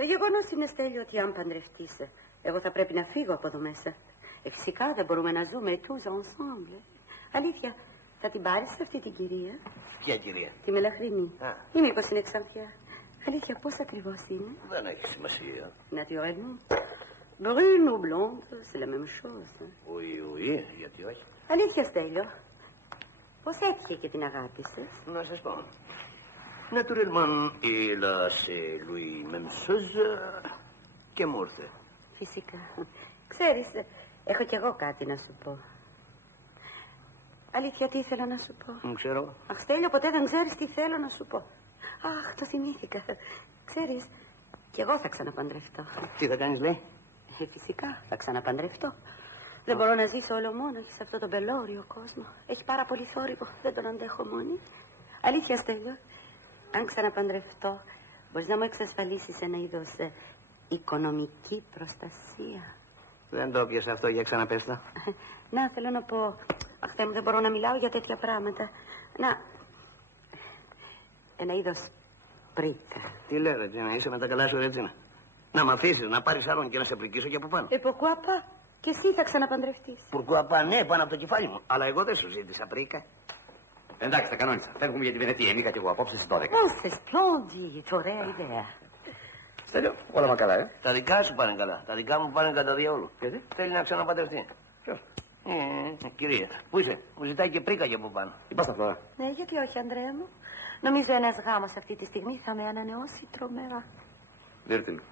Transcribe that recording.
Το γεγονός είναι, Στέλιο, ότι αν παντρευτείς, εγώ θα πρέπει να φύγω από εδώ μέσα. Φυσικά δεν μπορούμε να ζούμε tous ensemble. Αλήθεια, θα την πάρεις αυτή την κυρία? Ποια κυρία? Τη Μελαχρινή. Ή μήπως είναι Ξανθιά? Αλήθεια, πώς ακριβώς είναι? Δεν έχει σημασία. Naturellement. Brune ou blonde, c'est la même chose. Oui, γιατί όχι. Αλήθεια, Στέλιο, πώς έτυχε και την αγάπησες? Να σας πω. Naturellement, il a c'est lui même chose και μου ήρθε. Φυσικά. Ξέρεις, έχω κι εγώ κάτι να σου πω. Αλήθεια, τι ήθελα να σου πω? Ξέρω. Αχ, Στέλιο, ποτέ δεν ξέρεις τι θέλω να σου πω. Αχ, το θυμήθηκα. Ξέρεις, κι εγώ θα ξαναπαντρευτώ. Τι θα κάνεις, λέει? Φυσικά, θα ξαναπαντρευτώ. Δεν μπορώ να ζήσω όλο μόναχη σε αυτό τον πελώριο κόσμο. Έχει πάρα πολύ θόρυβο, δεν τον αντέχω μόνη. Αλήθεια, Στέλιο, αν ξαναπαντρευτώ, μπορείς να μου εξασφαλίσεις ένα είδος οικονομική προστασία? Δεν το πιες αυτό, για ξαναπέστα. Να, θέλω να πω. Αχ, Θεέ μου, δεν μπορώ να μιλάω για τέτοια πράγματα. Να, ένα είδος πρίκα. Τι λέω, Ρετζίνα, είσαι με τα καλά σου, Ρετζίνα? Να μ' αφήσεις να πάρεις άλλον και να σε πρικίσω και από πάνω. Pourquoi pas? Και εσύ θα ξαναπαντρευτείς? Pourquoi pas, ναι, πάνω από το κεφάλι μου. Αλλά εγώ δεν σου ζήτησα πρίκα. Εντάξει, τα κανόνισα. Φεύγουμε για τη Βενετία. Νίκα κι εγώ απόψε στις 12. Oh, c'est splendide, ωραία ιδέα. Στέλιο, όλα μα καλά, Τα δικά σου πάνε καλά. Τα δικά μου πάνε κατά διαόλου. Γιατί? Θέλει να ξαναπαντρευτεί. Ποιος? Κυρία, πού είσαι? Μου ζητάει και πρίκα και από πάνω. Είπα Φλωρά. Ναι, γιατί όχι, Ανδρέα μου? Νομίζω ένας γάμος αυτή τη στιγμή θα με ανανεώσει τρομερά. Δίρτε λίγο.